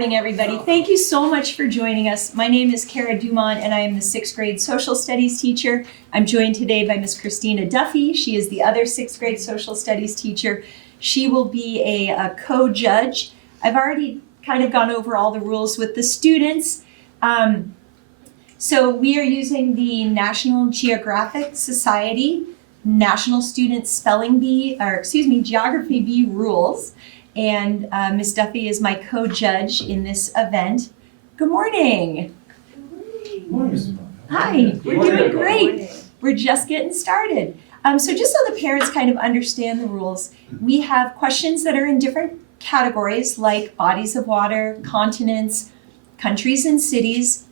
morning, everybody. Thank you so much for joining us. My name is Kara Dumont, and I am the 6th grade social studies teacher. I'm joined today by Miss Christina Duffy. She is the other 6th grade social studies teacher. She will be a co-judge. I've already kind of gone over all the rules with the students. So we are using the National Geographic Society National Student Geography Bee rules. And Ms. Duffy is my co-judge in this event. Good morning. Good morning, Mrs. Bond. Hi, we're doing great. We're just getting started. So just so the parents kind of understand the rules, we have questions that are in different categories like bodies of water, continents, countries and cities,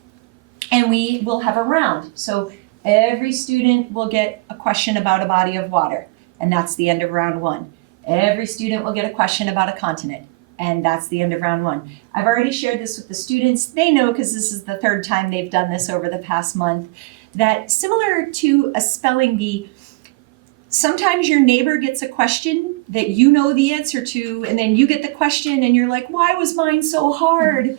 and we will have a round. So every student will get a question about a body of water, and that's the end of round 1. Every student will get a question about a continent, and that's the end of round 1. I've already shared this with the students. They know, because this is the 3rd time they've done this over the past month, that similar to a spelling bee, sometimes your neighbor gets a question that you know the answer to, and then you get the question and you're like, why was mine so hard?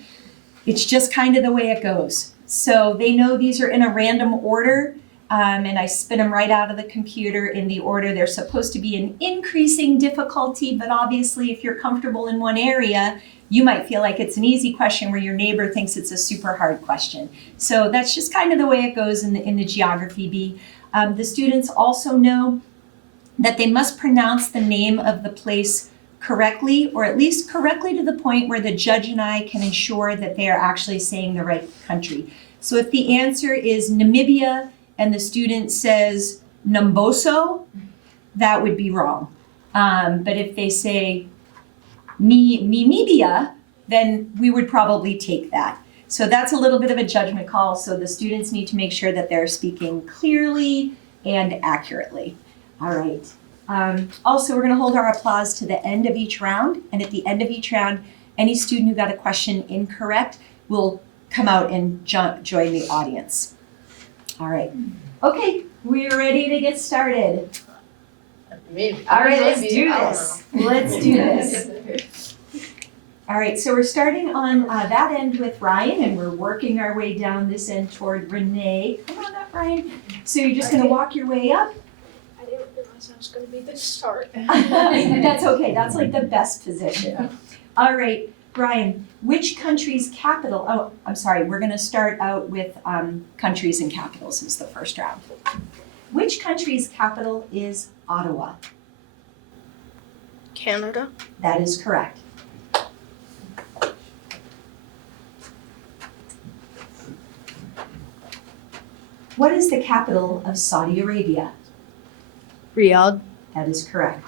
It's just kind of the way it goes. So they know these are in a random order. And I spin them right out of the computer in the order they're supposed to be in increasing difficulty, but obviously if you're comfortable in one area, you might feel like it's an easy question where your neighbor thinks it's a super hard question. So that's just kind of the way it goes in the geography bee. The students also know that they must pronounce the name of the place correctly, or at least correctly to the point where the judge and I can ensure that they are actually saying the right country. So if the answer is Namibia, and the student says Namboso, that would be wrong. But if they say Namibia, then we would probably take that. So that's a little bit of a judgment call. So the students need to make sure that they're speaking clearly and accurately. All right. Also, we're going to hold our applause to the end of each round. And at the end of each round, any student who got a question incorrect will come out and join the audience. All right. Okay, we're ready to get started. Maybe. All right, let's do this. Let's do this. All right, so we're starting on that end with Ryan, and we're working our way down this end toward Renee. Come on up, Ryan. So you're just going to walk your way up? I didn't realize I was going to be the start. That's okay. That's like the best position. All right. Brian, which country's capital, we're going to start out with countries and capitals as the first round. Which country's capital is Ottawa? Canada. That is correct. What is the capital of Saudi Arabia? Riyadh. That is correct.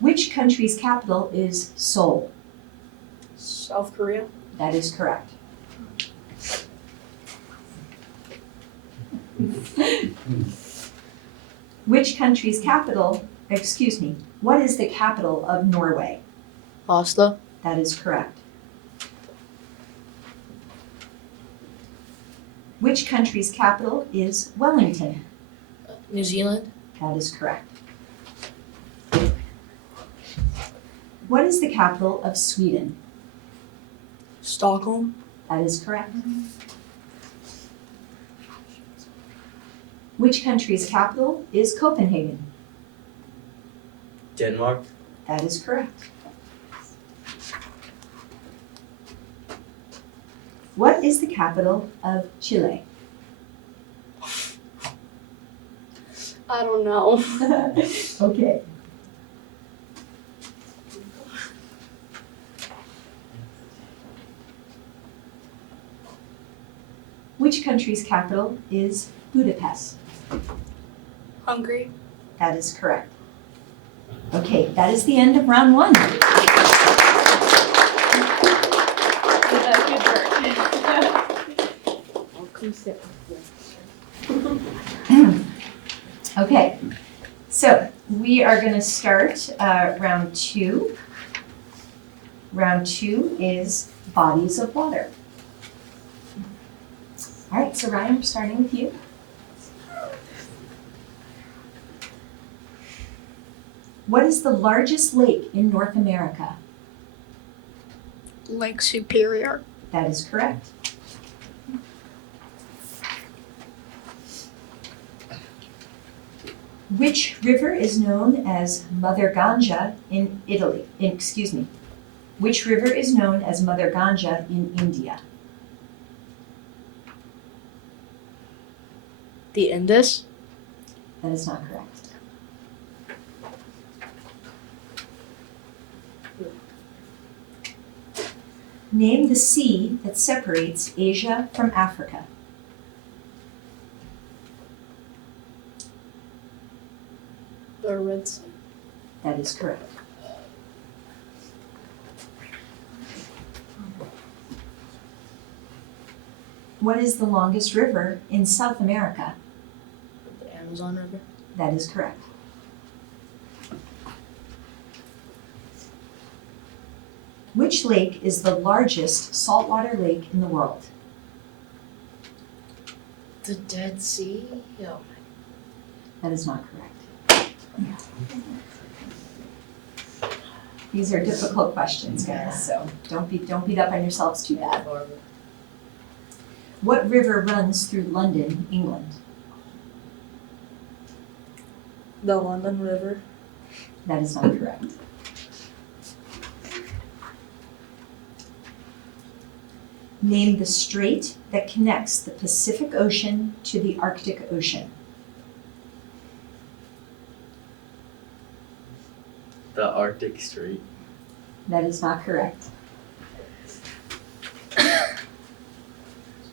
Which country's capital is Seoul? South Korea. That is correct. Which country's capital, what is the capital of Norway? Oslo. That is correct. Which country's capital is Wellington? New Zealand. That is correct. What is the capital of Sweden? Stockholm. That is correct. Which country's capital is Copenhagen? Denmark. That is correct. What is the capital of Chile? I don't know. Okay. Which country's capital is Budapest? Hungary. That is correct. Okay, that is the end of round 1. Okay, so we are going to start round 2. Round 2 is bodies of water. All right, so Ryan, we're starting with you. What is the largest lake in North America? Lake Superior. That is correct. Which river is known as Mother Ganga in Italy? Which river is known as Mother Ganga in India? The Indus. That is not correct. Name the sea that separates Asia from Africa. The Red Sea. That is correct. What is the longest river in South America? The Amazon River. That is correct. Which lake is the largest saltwater lake in the world? The Dead Sea. Oh. That is not correct. These are difficult questions, guys, so don't beat up on yourselves too bad. What river runs through London, England? The London River. That is not correct. Name the strait that connects the Pacific Ocean to the Arctic Ocean. The Arctic Strait. That is not correct.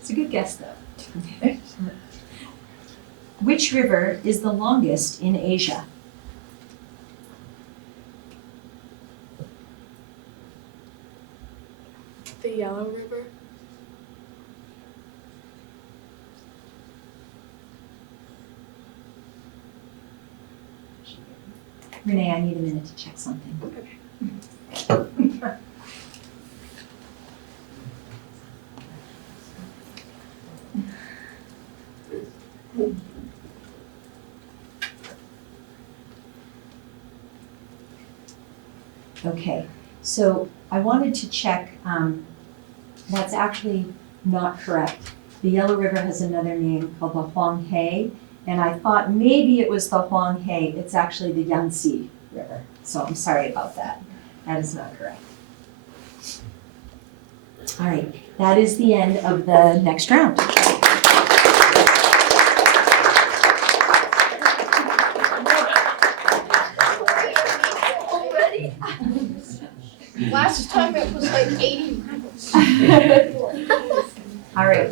It's a good guess, though. Which river is the longest in Asia? The Yellow River. Renee, I need a minute to check something. Okay, so I wanted to check, that's actually not correct. The Yellow River has another name called the Huang He, and I thought maybe it was the Huang He. It's actually the Yangtze River, so I'm sorry about that. That is not correct. All right, that is the end of the next round. Already? Last time it was like 80 rounds. All right.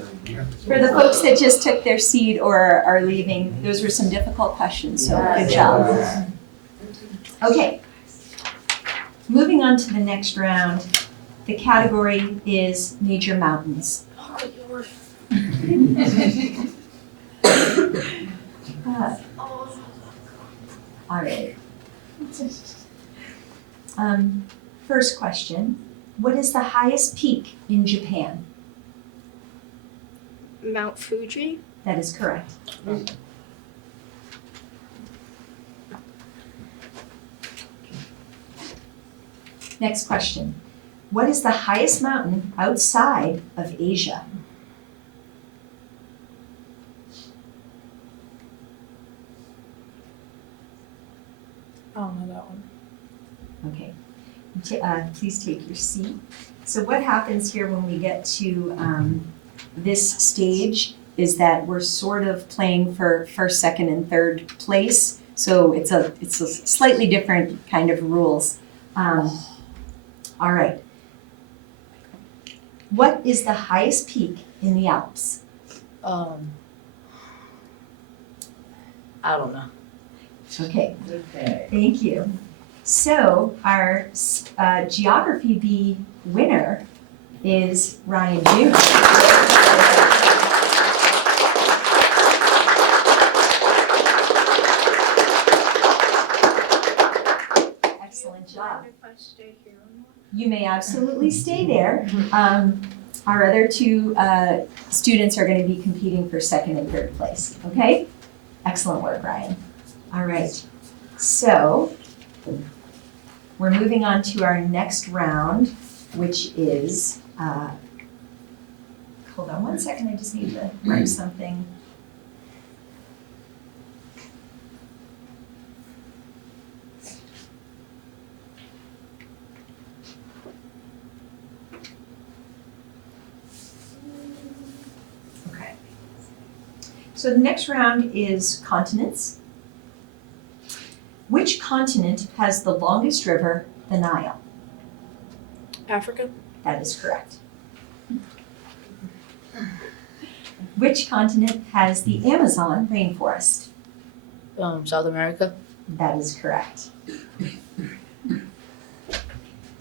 For the folks that just took their seat or are leaving, those were some difficult questions, so good job. Okay. Moving on to the next round, the category is major mountains. All right. First question, what is the highest peak in Japan? Mount Fuji. That is correct. Next question. What is the highest mountain outside of Asia? I don't know that one. Okay. Please take your seat. So what happens here when we get to this stage is that we're sort of playing for first, second, and third place. So it's a slightly different kind of rules. All right. What is the highest peak in the Alps? I don't know. Okay, thank you. So our Geography Bee winner is Ryan Jr. Excellent job. If I stay here or not? You may absolutely stay there. Our other two students are going to be competing for second and third place, okay? Excellent work, Ryan. All right, so We're moving on to our next round, which is, hold on one second, I just need to write something. Okay. So the next round is continents. Which continent has the longest river, the Nile? Africa? That is correct. Which continent has the Amazon rainforest? South America. That is correct.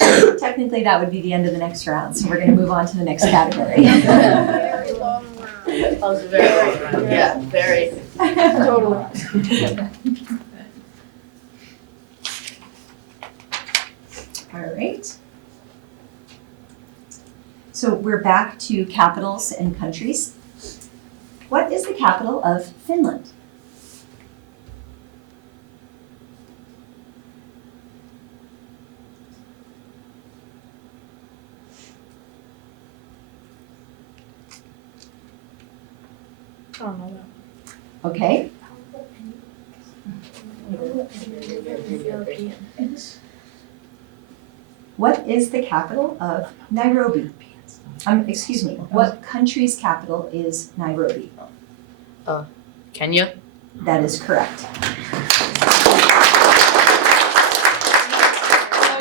Technically, that would be the end of the next round, so we're going to move on to the next category. Very long round. That was very, yeah, very. Totally. All right. So we're back to capitals and countries. What is the capital of Finland? I don't know that. Okay. What is the capital of Nairobi? Excuse me, what country's capital is Nairobi? Kenya. That is correct. Okay,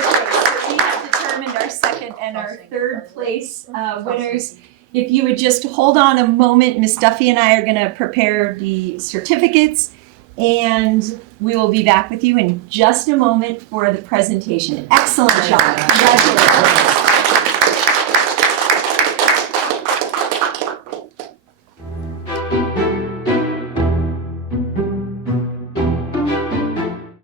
so we have determined our second and our third place winners. If you would just hold on a moment, Miss Duffy and I are going to prepare the certificates, and we will be back with you in just a moment for the presentation. Excellent job. Congratulations.